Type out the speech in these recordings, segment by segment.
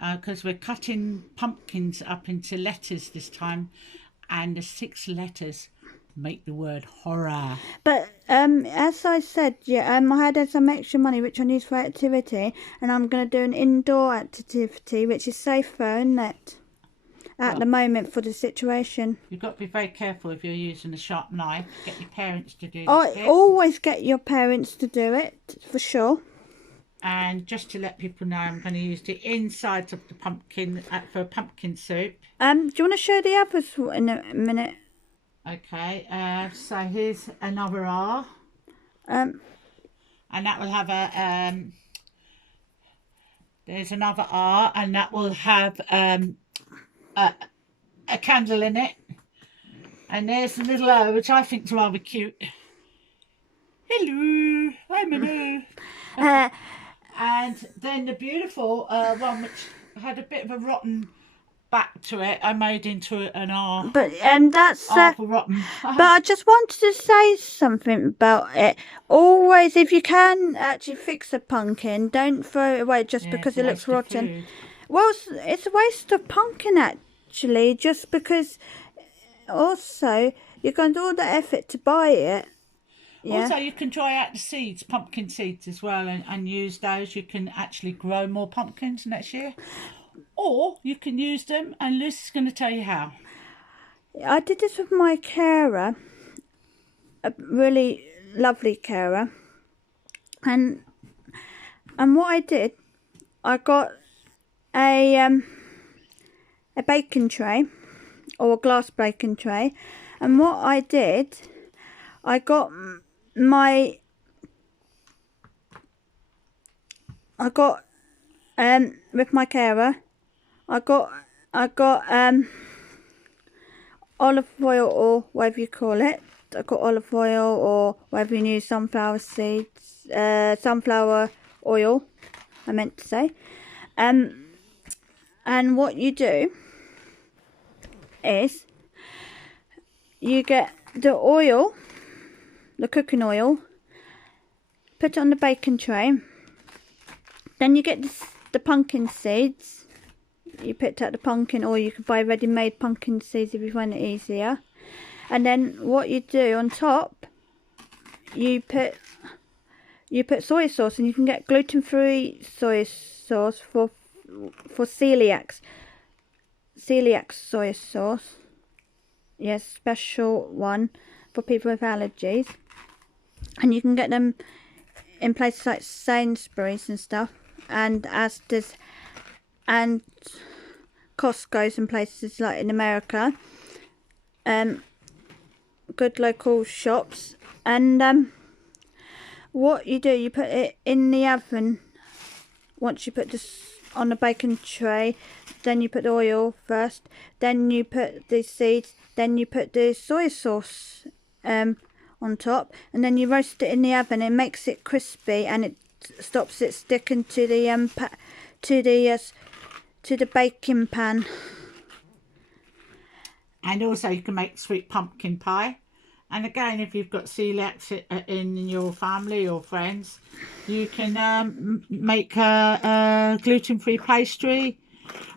because we're cutting pumpkins up into letters this time, and the 6 letters make the word horror. But as I said, yeah, I had some extra money which I need for activity, and I'm going to do an indoor activity which is safer, isn't it? At the moment for the situation. You've got to be very careful if you're using a sharp knife. Get your parents to do this I bit. always get your parents to do it, for sure. And just to let people know, I'm going to use the insides of the pumpkin for pumpkin soup. Do you want to show the others in a minute? Okay, so here's another R. And that will have there's another R, and that will have a candle in it. And there's the little O, which I think is rather cute. Hello, I'm an O. And then the beautiful one, which had a bit of a rotten back to it, I made into an R. But that's R for rotten. But I just wanted to say something about it. Always, if you can actually fix a pumpkin, don't throw it away just because it looks rotten. Well, it's a waste of pumpkin actually, just because. Also, you're going to do all the effort to buy it. Yeah. Also, you can dry out the seeds, pumpkin seeds as well, and use those. You can actually grow more pumpkins next year. Or you can use them, and Lucy's going to tell you how. I did this with my carer, a really lovely carer. And what I did, I got a baking tray, or a glass baking tray. And what I did, I got with my carer, I got olive oil, or whatever you call it. I got olive oil, or whatever you use, sunflower seeds, sunflower oil, I meant to say. And what you do is you get the oil, the cooking oil, put it on the baking tray. Then you get the pumpkin seeds. You picked out the pumpkin, or you could buy ready-made pumpkin seeds if you find it easier. And then what you do on top, you put soy sauce, and you can get gluten-free soy sauce for celiacs. Celiac soy sauce. Yes, special one for people with allergies. And you can get them in places like Sainsbury's and stuff, and Asda's and Costco's and places like in America. Good local shops. And what you do, you put it in the oven. Once you put this on the baking tray, then you put the oil first, then you put the seeds, then you put the soy sauce on top, and then you roast it in the oven. It makes it crispy, and it stops it sticking to the to the baking pan. And also you can make sweet pumpkin pie. And again, if you've got celiacs in your family or friends, you can make a gluten-free pastry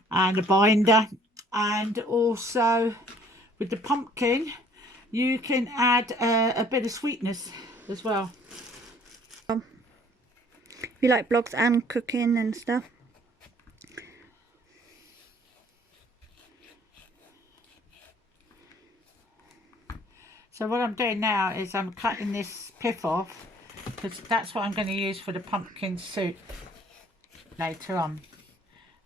and a binder. And also with the pumpkin, you can add a bit of sweetness as well. If you like blogs and cooking and stuff. So what I'm doing now is I'm cutting this pith off, because that's what I'm going to use for the pumpkin soup later on.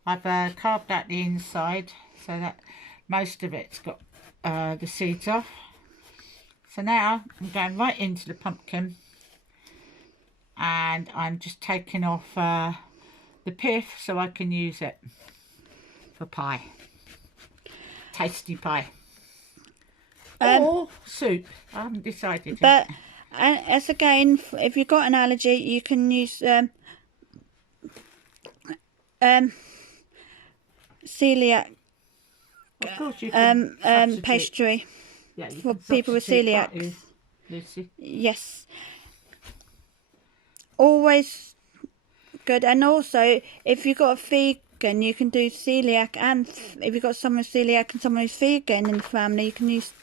I've carved out the inside so that most of it's got the seeds off. So now I'm going right into the pumpkin, and I'm just taking off the pith so I can use it for pie. Tasty pie. Or soup. I haven't decided. But as again, if you've got an allergy, you can use celiac of course you can pastry for people with celiac. Lucy. Yes. Always good. And also, if you've got a vegan, you can do celiac, and if you've got someone who's celiac and someone who's vegan in the family, you can use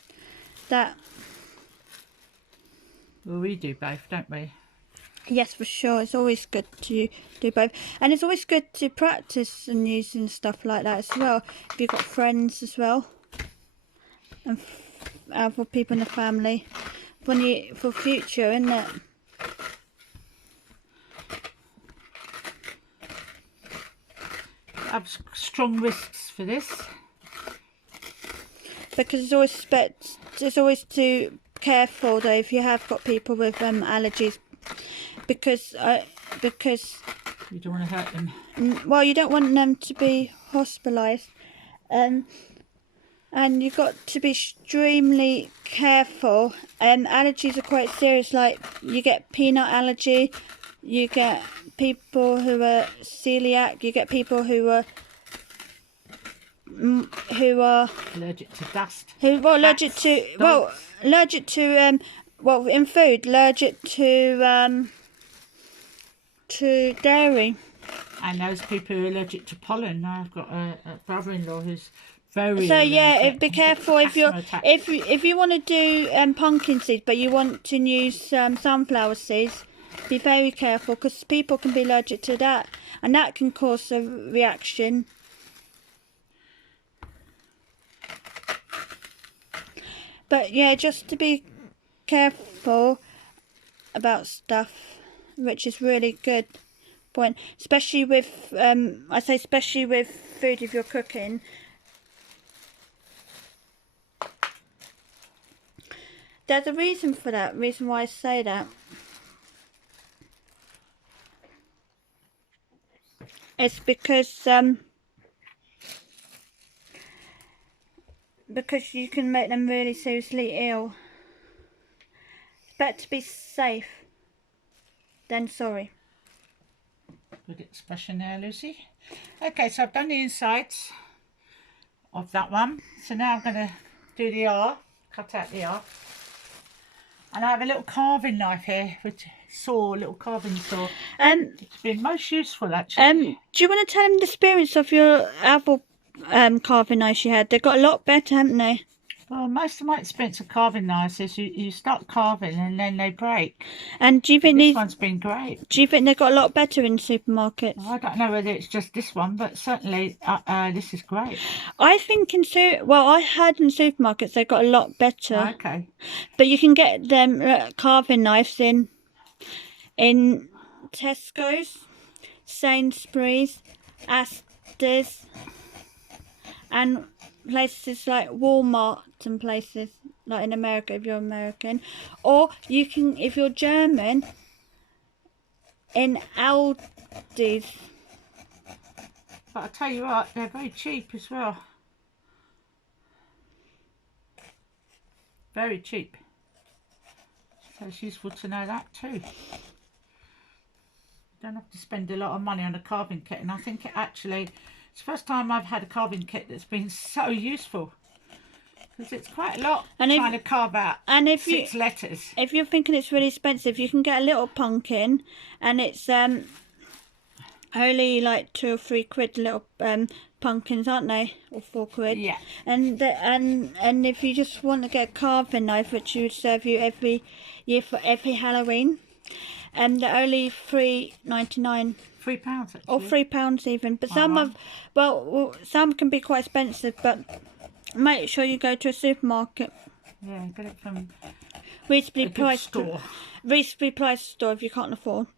that. Well, we do both, don't we? Yes, for sure. It's always good to do both, and it's always good to practice and using stuff like that as well. If you've got friends as well, and other people in the family, for future, isn't it? Have strong risks for this. Because it's always too careful though if you have got people with allergies, because You don't want to hurt them. well, you don't want them to be hospitalised, and you've got to be extremely careful. Allergies are quite serious. Like, you get peanut allergy, you get people who are celiac, you get people who are Allergic to dust. allergic to in food, allergic to dairy. And those people who are allergic to pollen. I've got a brother-in-law who's very So yeah, allergic. be careful if you want to do pumpkin seeds, but you want to use sunflower seeds. Be very careful, because people can be allergic to that, and that can cause a reaction. But yeah, just to be careful about stuff, which is really good point, especially with I say especially with food if you're cooking. There's a reason for that, reason why I say that. It's because you can make them really seriously ill. It's better to be safe than sorry. Good expression there, Lucy. Okay, so I've done the insides of that one. So now I'm going to do the R, cut out the R. And I have a little carving knife here, which little carving saw. It's been most useful, actually. Do you want to tell them the experience of your apple carving knives you had? They got a lot better, haven't they? Well, most of my experience of carving knives is you start carving and then they break. And do you think this one's been great? Do you think they got a lot better in supermarkets? Well, I don't know whether it's just this one, but certainly this is great. I think I heard in supermarkets they got a lot better. Okay. But you can get them carving knives in Tesco's, Sainsbury's, Asda's, and places like Walmart and places like in America if you're American, or you can, if you're German, in Aldi's. But I tell you what, they're very cheap as well. Very cheap. So it's useful to know that too. You don't have to spend a lot of money on a carving kit, and I think it's the first time I've had a carving kit that's been so useful, because it's quite a lot trying to carve out 6 letters. If you're thinking it's really expensive, you can get a little pumpkin, and it's only like 2 or 3 quid. Little pumpkins, aren't they? Or 4 quid. Yeah. And if you just want to get a carving knife, which would serve you every year for every Halloween, and they're only £3.99. £3 actually. Or £3 even. But some can be quite expensive, but make sure you go to a supermarket. Yeah, get it from reasonably priced store. Reasonably priced store if you can't afford.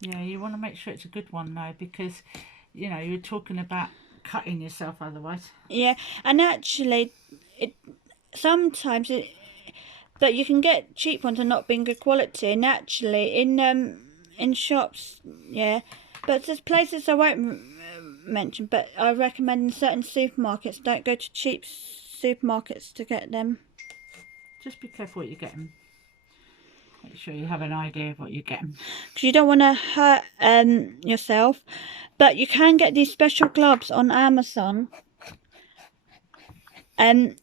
Yeah, you want to make sure it's a good one though, because you're talking about cutting yourself otherwise. Yeah, and actually, but you can get cheap ones and not being good quality. And actually, in shops, yeah, but there's places I won't mention. But I recommend in certain supermarkets, don't go to cheap supermarkets to get them. Just be careful what you get them. Make sure you have an idea of what you're getting. Because you don't want to hurt yourself. But you can get these special gloves on Amazon and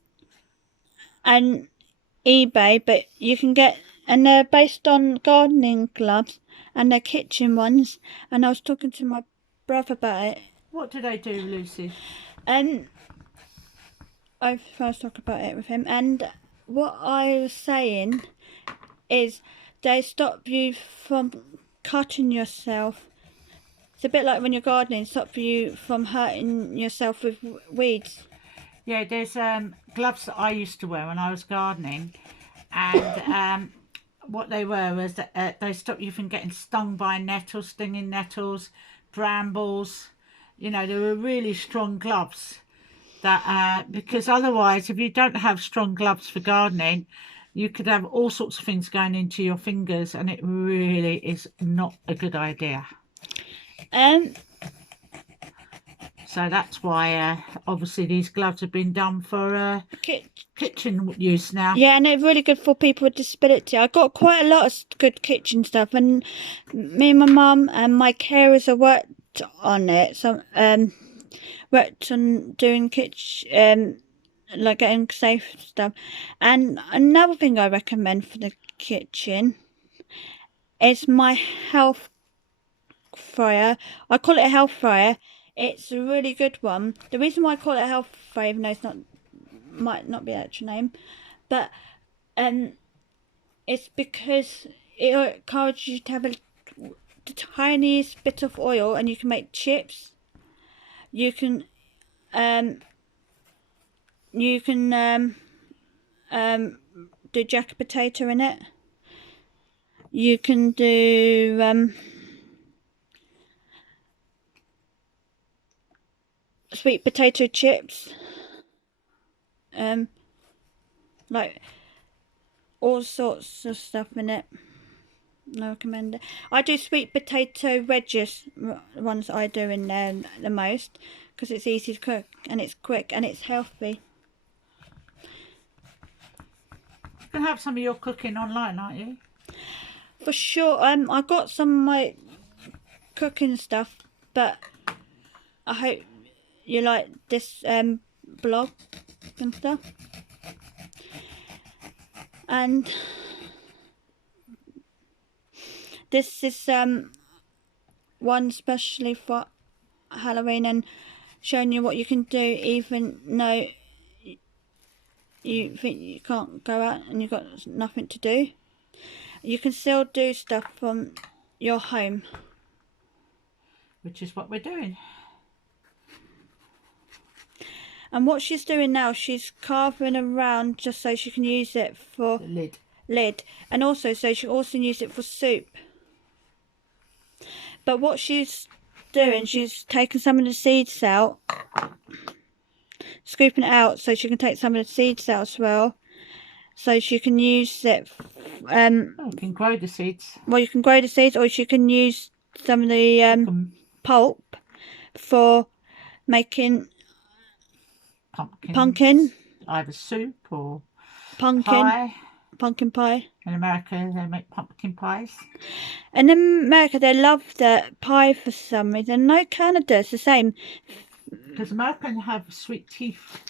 eBay. But you can get, and they're based on gardening gloves, and they're kitchen ones. And I was talking to my brother about it. What do they do, Lucy? And I first talk about it with him, and what I was saying is they stop you from cutting yourself. It's a bit like when you're gardening, stop you from hurting yourself with weeds. Yeah, there's gloves that I used to wear when I was gardening, and what they were was that they stop you from getting stung by nettles, stinging nettles, brambles. You know, they were really strong gloves. That because otherwise, if you don't have strong gloves for gardening, you could have all sorts of things going into your fingers, and it really is not a good idea. Um, So that's why obviously these gloves have been done for kitchen use now. yeah, and they're really good for people with disability. I got quite a lot of good kitchen stuff, and me and my mum and my carers have worked on it. So worked on doing kitchen, like getting safe stuff. And another thing I recommend for the kitchen is my health fryer. I call it a health fryer. It's a really good one. The reason why I call it a health fryer, even though it's not, might not be the actual name, but it's because it encourages you to have the tiniest bit of oil, and you can make chips. You can do jacket potato in it. You can do sweet potato chips. Like all sorts of stuff in it. I recommend it. I do sweet potato wedges, the ones I do in there the most, because it's easy to cook and it's quick and it's healthy. You can have some of your cooking online, aren't you? For sure. I got some of my cooking stuff, but I hope you like this blog and stuff. And this is one especially for Halloween, and showing you what you can do even though you think you can't go out and you've got nothing to do. You can still do stuff from your home. Which is what we're doing. And what she's doing now, she's carving around just so she can use it for the lid, and also so she also use it for soup. But what she's doing, she's taking some of the seeds out, scooping it out so she can take some of the seeds out as well, so she can use it. You can grow the seeds. Well, you can grow the seeds, or you can use some of the pulp for making pumpkin, either soup or pumpkin pie. In America, they make pumpkin pies. In America, they love the pie for some reason. No, Canada, it's the same. Because Americans have sweet teeth,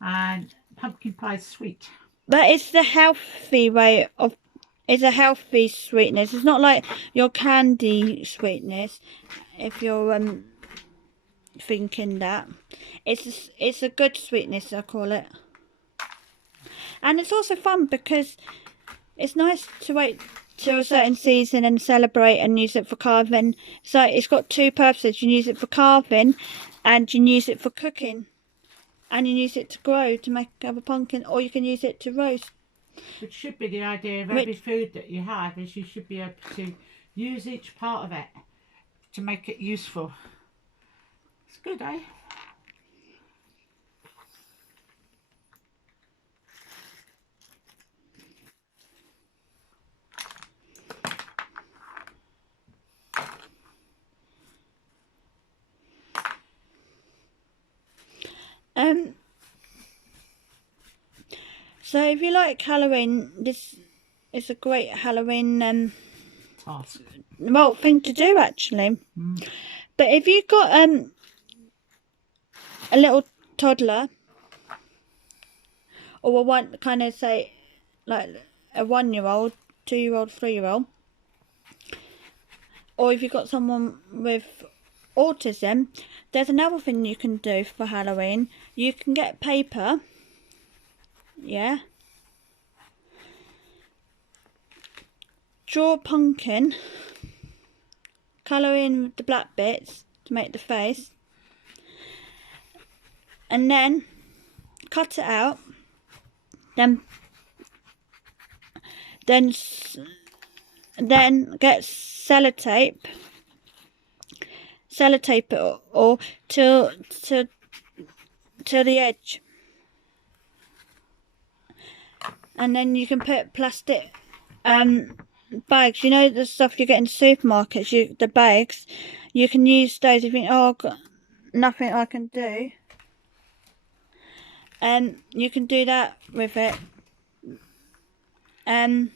and pumpkin pie is sweet. But it's the healthy way of. It's a healthy sweetness. It's not like your candy sweetness. If you're thinking that, it's a good sweetness, I call it. And it's also fun because it's nice to wait till a certain season and celebrate and use it for carving. So it's got two purposes. You can use it for carving, and you can use it for cooking, and you can use it to grow to make other pumpkin, or you can use it to roast. Which should be the idea of every food that you have, is you should be able to use each part of it to make it useful. It's good, eh? So if you like Halloween, this is a great Halloween task. Well, thing to do actually. But if you've got a little toddler, or one kind of say like a 1-year-old, 2-year-old, 3-year-old, or if you've got someone with autism, there's another thing you can do for Halloween. You can get paper, yeah, draw a pumpkin, colour in the black bits to make the face, and then cut it out, then get sellotape it all to the edge, and then you can put plastic bags, you know, the stuff you get in supermarkets, the bags, you can use those. If you think, oh, I've got nothing I can do, and you can do that with it, and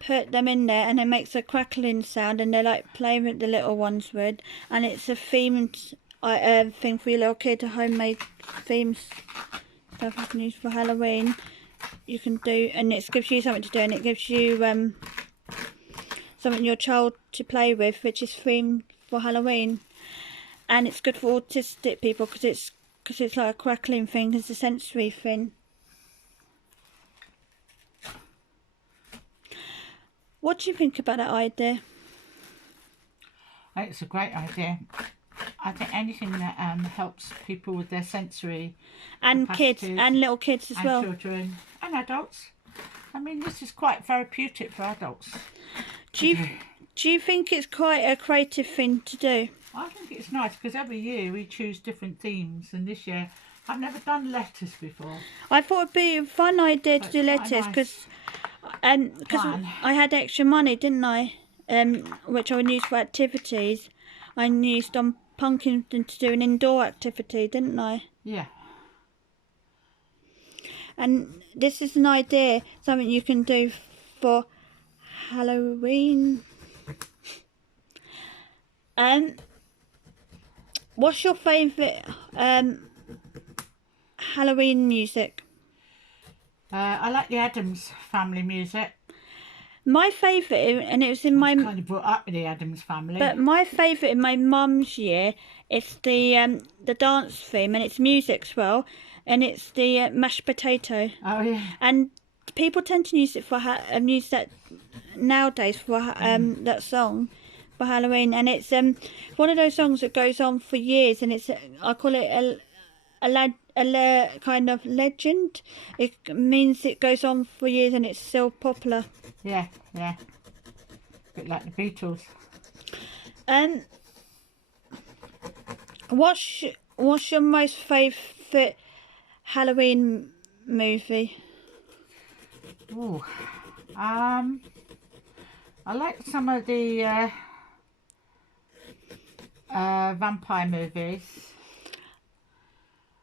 put them in there, and it makes a crackling sound, and they're like playing with the little ones would, and it's a themed thing for your little kid, a homemade themes stuff you can use for Halloween. You can do, and it gives you something to do, and it gives you something your child to play with, which is themed for Halloween, and it's good for autistic people because it's like a crackling thing, it's a sensory thing. What do you think about that idea? It's a great idea. I think anything that helps people with their sensory and kids and little kids as well, children and adults. I mean, this is quite therapeutic for adults. Do you think it's quite a creative thing to do? I think it's nice because every year we choose different themes, and this year I've never done letters before. I thought it'd be a fun idea to do letters because I had extra money, didn't I? Which I would use for activities. I used on pumpkin to do an indoor activity, didn't I? Yeah. And this is an idea, something you can do for Halloween. What's your favourite Halloween music? I like the Addams Family music. My favourite, and it was in my... kind of brought up with the Addams Family. But my favourite in my mum's year, it's the dance theme, and it's music as well, and it's the mashed potato. Oh yeah. And people tend to use it for use that nowadays for that song for Halloween, and it's one of those songs that goes on for years, and it's I call it a kind of legend. It means it goes on for years and it's still popular. Yeah, yeah. A bit like the Beatles. What's your most favourite Halloween movie? Oh, I like some of the vampire movies.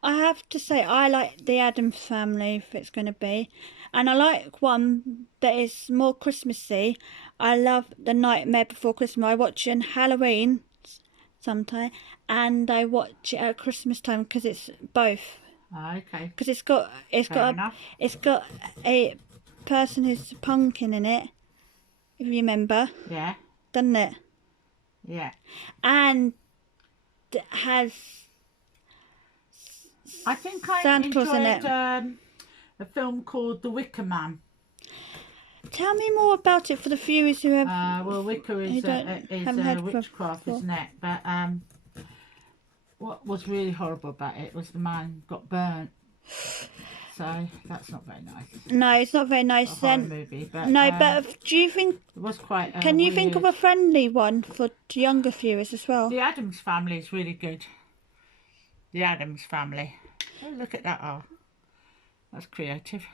I have to say I like the Addams Family, if it's going to be, and I like one that is more Christmassy. I love The Nightmare Before Christmas. I watch it on Halloween sometime, and I watch it at Christmas time because it's both. Okay. Because it's got a person who's a pumpkin in it, if you remember. Yeah. Doesn't it? Yeah. And it has. I think I Santa enjoyed Claus in it. A film called The Wicker Man. Tell me more about it for the viewers who have. Well, Wicker is witchcraft, isn't it? But what was really horrible about it was the man got burnt. So that's not very nice. No, it's not very nice. Then movie, but no, but do you think it was quite? Can you think of a friendly one for younger viewers as well? The Addams Family is really good. The Addams Family. Oh, look at that! Oh, that's creative.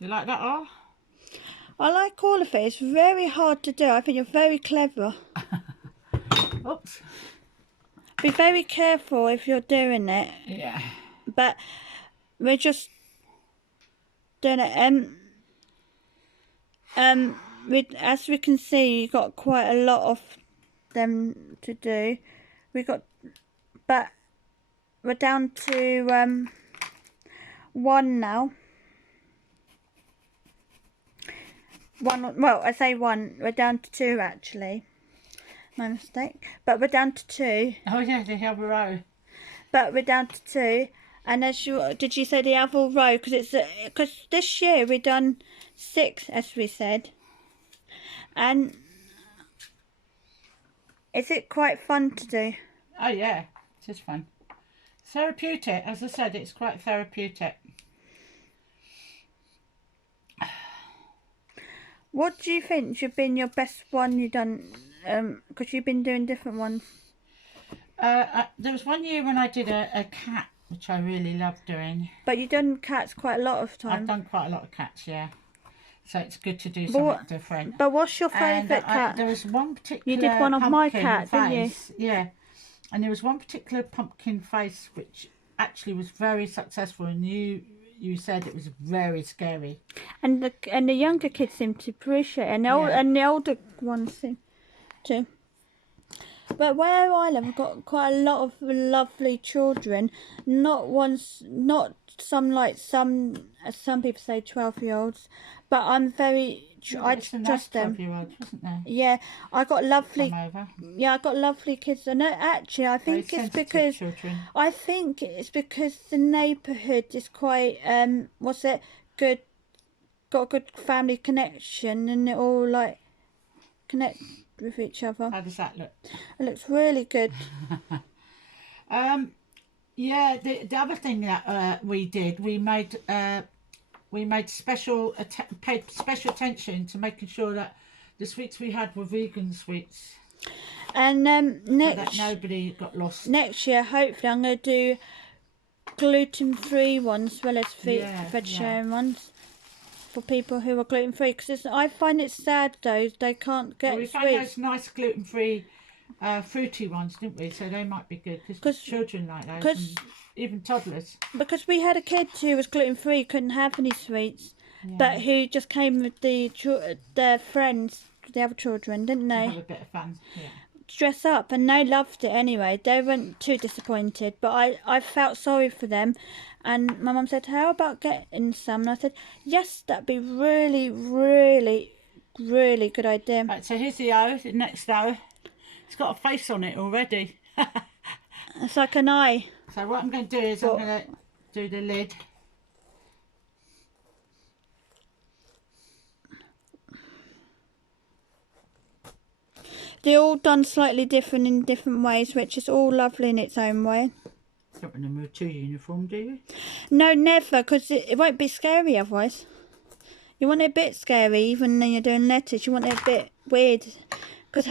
You like that? Oh, I like all of it. It's very hard to do. I think you're very clever. Oops. Be very careful if you're doing it. Yeah. But we're just doing it. As we can see, you got quite a lot of them to do. But we're down to one now. one. Well, I say one. We're down to two actually. My mistake. But we're down to two. Oh yeah, the other row. But we're down to two. And as you did, you say the other row? Because this year we've done 6, as we said. And is it quite fun to do? Oh yeah, it is fun. Therapeutic, as I said, it's quite therapeutic. What do you think should been your best one you done? Because you've been doing different ones. There was one year when I did a cat, which I really loved doing. But you've done cats quite a lot of times. I've done quite a lot of cats, yeah. So it's good to do something different. But what's your favourite cat? There was one particular. You did one of my cats, didn't you? Yeah. And there was one particular pumpkin face which actually was very successful, and you said it was very scary. And the younger kids seem to appreciate it, and the older ones seem to. But where I live, I've got quite a lot of lovely children. Not some people say 12-year-olds, but I'm very. I trust them. 12-year-olds, wasn't there? Yeah, I got lovely. Over. Yeah, I got lovely kids. And actually, I think Very it's because children. I think it's because the neighbourhood is quite good. Got a good family connection, and it all like connect with each other. How does that look? It looks really good. Yeah, the other thing that we did, we made paid special attention to making sure that the sweets we had were vegan sweets. And so that nobody got lost. Next year, hopefully, I'm going to do gluten-free ones as well as vegetarian ones for people who are gluten-free. Because I find it sad though they can't get we sweets. found those nice gluten-free fruity ones, didn't we? So they might be good because children like those, and even toddlers. Because we had a kid who was gluten-free, couldn't have any sweets, but who just came with their friends, the other children, didn't they? To have a bit of fun, dress up, and they loved it anyway. They weren't too disappointed, but I felt sorry for them, and my mum said, how about getting some? And I said, yes, that'd be really, really, really good idea. Right, so here's the next O. It's got a face on it already. It's like an eye. So what I'm going to do is I'm going to do the lid. They're all done slightly different in different ways, which is all lovely in its own way. You don't want to move too uniform, do you? No, never, because it won't be scary otherwise. You want it a bit scary, even when you're doing letters. You want it a bit weird. Because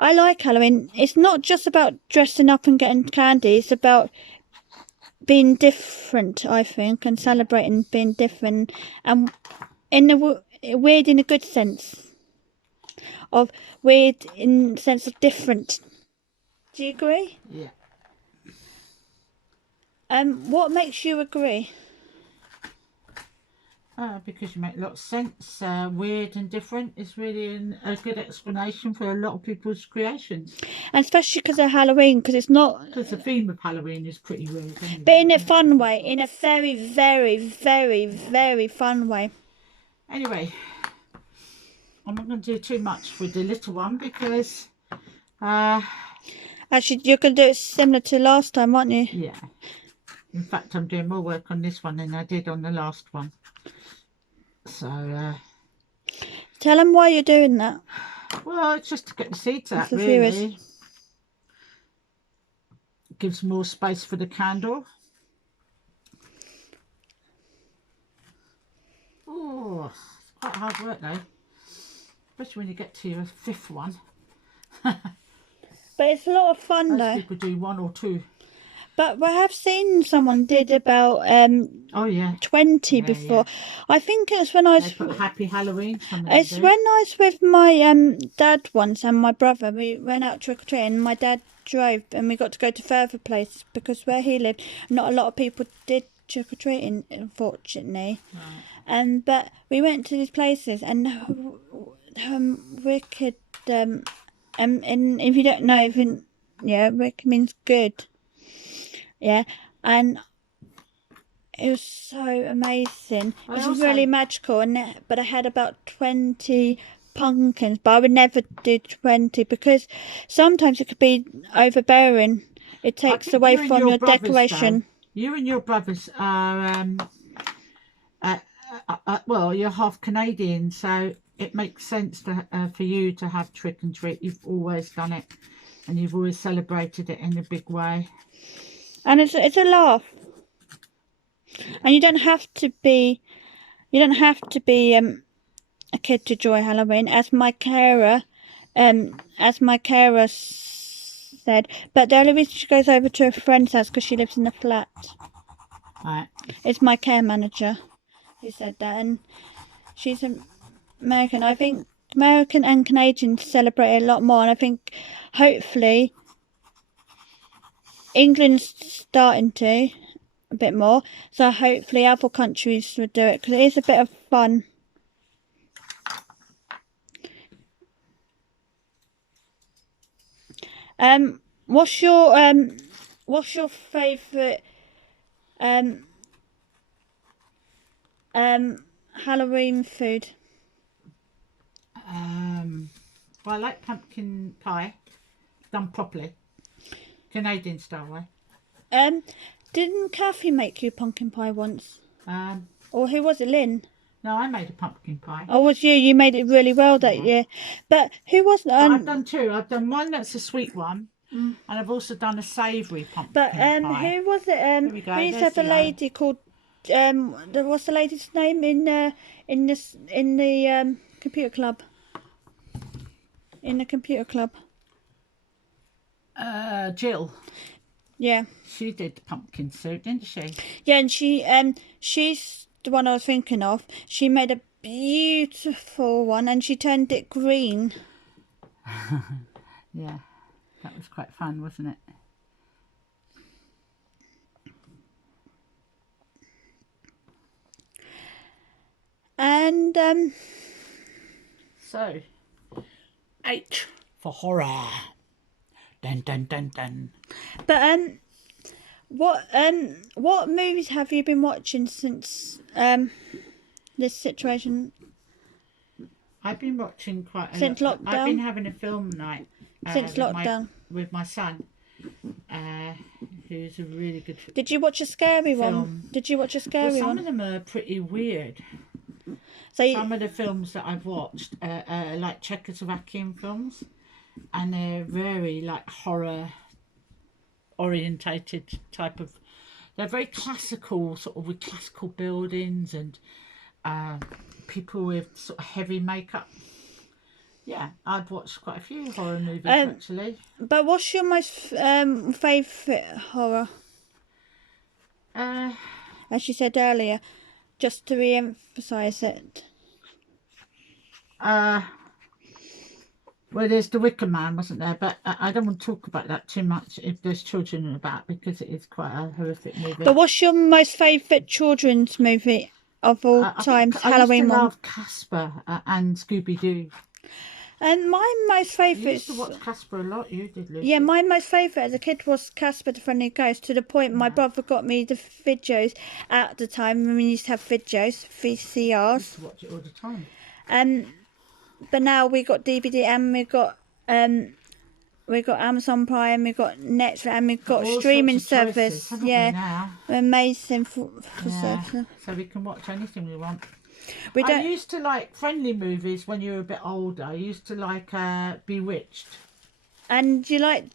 I like Halloween. It's not just about dressing up and getting candy. It's about being different, I think, and celebrating being different. And weird in a good sense. Of weird in the sense of different. Do you agree? Yeah. What makes you agree? Because you make a lot of sense. Weird and different is really a good explanation for a lot of people's creations. And especially because of Halloween, because it's not... Because the theme of Halloween is pretty weird. Anyway. But in a fun way, in a very, very, very, very fun way. Anyway, I'm not going to do too much with the little one because... Actually, you're going to do it similar to last time, aren't you? Yeah. In fact, I'm doing more work on this one than I did on the last one. So, tell them why you're doing that. Well, it's just to get the seeds out, really. It gives more space for the candle. Oh, it's quite hard work though. Especially when you get to your 5th one. But it's a lot of fun though. Most people do 1 or 2. But I have seen someone did about 20 before. Yeah. I think it's when I was... They put Happy Halloween. It's when I was with my dad once and my brother. We went out trick-or-treating and my dad drove and we got to go to further places because where he lived, not a lot of people did trick-or-treating, unfortunately. Right. But we went to these places and wicked... and if you don't know, wicked means good. Yeah, and It was so amazing. It was also- really magical, but I had about 20 pumpkins, but I would never do 20 because sometimes it could be overbearing. It I takes think away you and from your brothers, decoration. though, you and your brothers are, well, you're half Canadian, so it makes sense for you to have trick and treat. You've always done it, and you've always celebrated it in a big way. And it's a laugh. And you don't have to be a kid to enjoy Halloween, as my carer said. But the only reason she goes over to a friend's house because she lives in a flat. Right. It's my care manager who said that, and she's American. I think American and Canadians celebrate it a lot more, and I think hopefully England's starting to a bit more, so hopefully other countries will do it because it is a bit of fun. What's your favourite Halloween food? Well, I like pumpkin pie done properly, Canadian style way. Didn't Kathy make you pumpkin pie once? Or who was it, Lynn? No, I made a pumpkin pie. Oh, was you? You made it really well that year. But who was But I've done two. I've done one that's a sweet one, and I've also done a savoury pumpkin pie. Who was it? Here we go. We used to There's have a the lady called what's the lady's name in the computer club? In the computer club. Jill. Yeah. She did the pumpkin soup, didn't she? Yeah, and she's the one I was thinking of. She made a beautiful one, and she turned it green. Yeah, that was quite fun, wasn't it? And so, H for horror. Dun dun dun dun. But what movies have you been watching since this situation? I've been watching quite a Since lot. lockdown? I've been having a film night Since lockdown. with my son, who's a really good. Did you watch a scary one? Film. Did you watch a scary Well, some one? of them are pretty weird. So Some of the films that I've watched are like Czechoslovakian films, and they're very like horror orientated type of. They're very classical, sort of with classical buildings and people with sort of heavy makeup. Yeah, I've watched quite a few horror movies actually. But what's your most favourite horror? As you said earlier, just to re-emphasise it. Well, there's The Wicker Man, wasn't there? But I don't want to talk about that too much if there's children about, because it is quite a horrific movie. But what's your most favourite children's movie of all times? Halloween I used to one. love Casper and Scooby Doo. And my most favourite. You used to watch Casper a lot. You did, Lucy. Yeah, my most favourite as a kid was Casper the Friendly Ghost, to the point my brother got me the videos at the time when we used to have videos, I used VCRs. to watch it all the time. But now we got DVD and we got Amazon Prime, we got Netflix, and we got All streaming sorts of choices, service. haven't we Yeah, now? amazing for Yeah, service. so we can watch anything we want. We I don't. used to like friendly movies when you were a bit older. I used to like Bewitched. And you like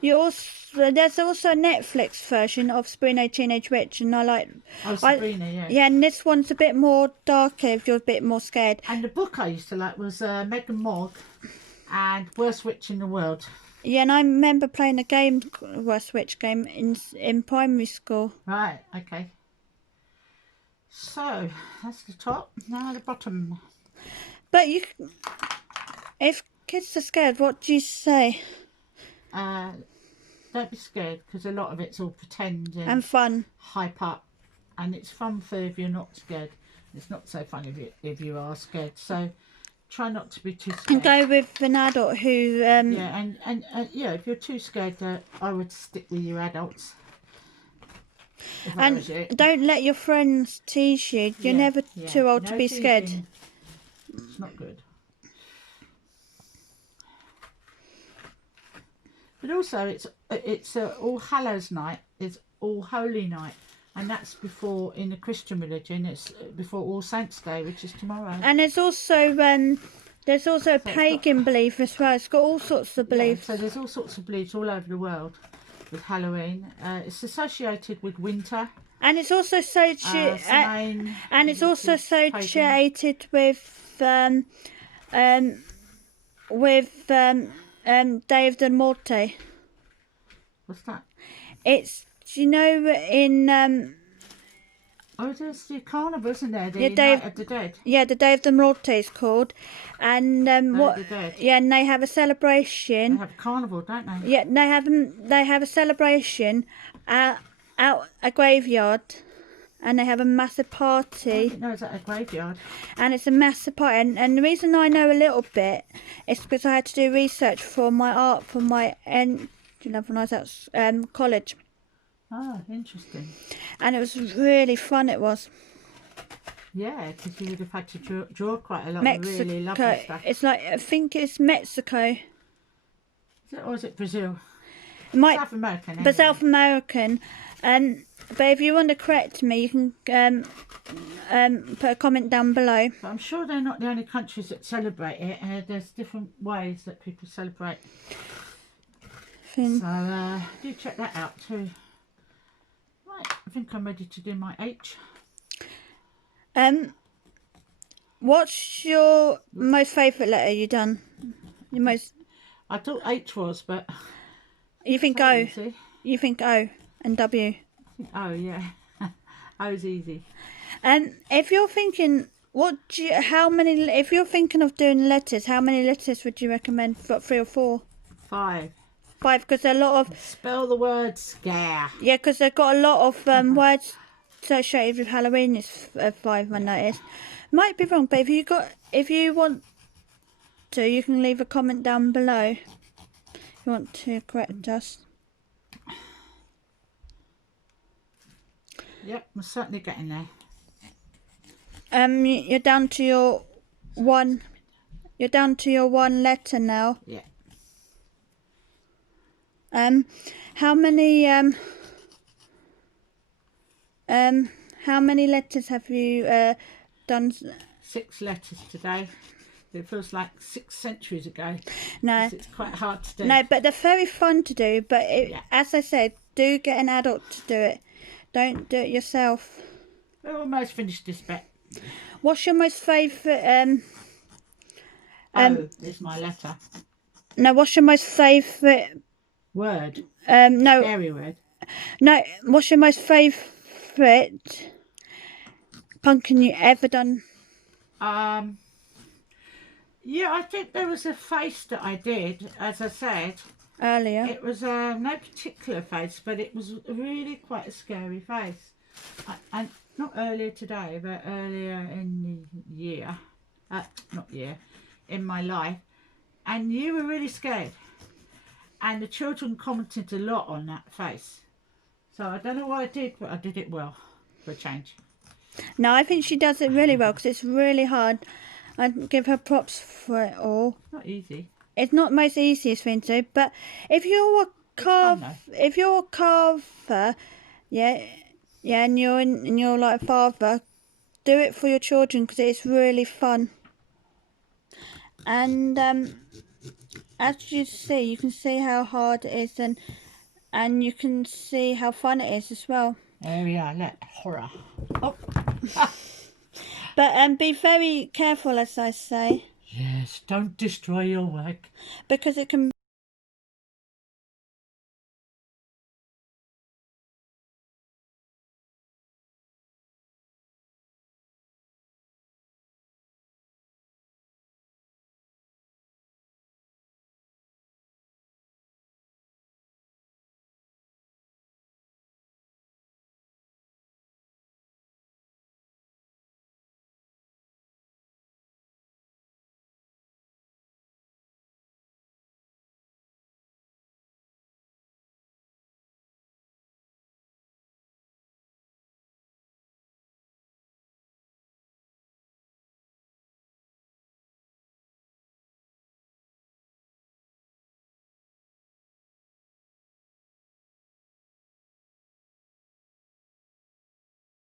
you also there's also a Netflix version of Sabrina Teenage Witch, and I like. Oh, Sabrina, yeah. Yeah, and this one's a bit more darker if you're a bit more scared. And the book I used to like was Megan Mogg and Worst Witch in the World. Yeah, and I remember playing a game, Worst Witch game, in primary school. Right, okay. So, that's the top, now the bottom. But if kids are scared, what do you say? Don't be scared, because a lot of it's all pretend And fun. hype up. And it's fun for if you're not scared. It's not so fun if you are scared. So, try not to be too scared. And go with an adult who... Yeah, and yeah, if you're too scared, I would stick with your adults. if I was you. And don't let your friends tease you. You're never too old to be scared. teasing. It's not good. But also, it's All Hallows Night. It's All Holy Night, and that's before, in the Christian religion, it's before All Saints Day, which is tomorrow. And there's also a pagan belief as well. It's got all sorts of beliefs. So there's all sorts of beliefs all over the world with Halloween. It's associated with winter. And it's also Samhain, and it's also associated with Day of the Morte. What's that? It's, you know, in Oh, there's the carnival, isn't there? The Night of the Dead. Yeah, the Day of the Morte is called, and Of the Dead. Yeah, and they have a celebration. They have a carnival, don't they? Yeah, they have a celebration out a graveyard, and they have a massive party. I didn't know it was at a graveyard. And it's a massive party, and the reason I know a little bit is because I had to do research for my art for my when I was at college. Oh, interesting. And it was really fun. It was. Yeah, because you would have had to draw quite a lot of really lovely stuff. It's like, I think it's Mexico. Is it, or is it Brazil? South American. Anyway. But South American. But if you want to correct me, you can put a comment down below. But I'm sure they're not the only countries that celebrate it. There's different ways that people celebrate. So do check that out too. Right, I think I'm ready to do my H. What's your most favourite letter you done? Your most. I thought H was, but You think O? Easy. You think O and W? Oh yeah, O's easy. If you're thinking, if you're thinking of doing letters, how many letters would you recommend? 3 or 4? 5. 5, because a lot of. Spell the word scare. Yeah, because they've got a lot of words associated with Halloween. Is 5, I noticed. Might be wrong, but if you want to, you can leave a comment down below. If you want to correct us. Yep, we're certainly getting there. You're down to your one. You're down to your one letter now. Yeah. How many letters have you done? 6 letters today. It feels like 6 centuries ago. No, it's quite hard to do. No, but they're very fun to do. But as I said, do get an adult to do it. Don't do it yourself. We're almost finished this bit. What's your most favourite? Is my letter. No, what's your most favourite word? No. Scary word. No, what's your most favourite pumpkin you ever done? Yeah, I think there was a face that I did, as I said earlier. It was no particular face, but it was really quite a scary face. And not earlier today, but earlier in the year, in my life. And you were really scared. And the children commented a lot on that face. So I don't know what I did, but I did it well for a change. No, I think she does it really well because it's really hard. I'd give her props for it all. Not easy. It's not the most easiest thing to do, but if you're a carver, and you're like a father, do it for your children because it's really fun. And as you see, you can see how hard it is, and you can see how fun it is as well. There we are. Look, horror. Oh. But be very careful, as I say. Yes, don't destroy your work. Because it can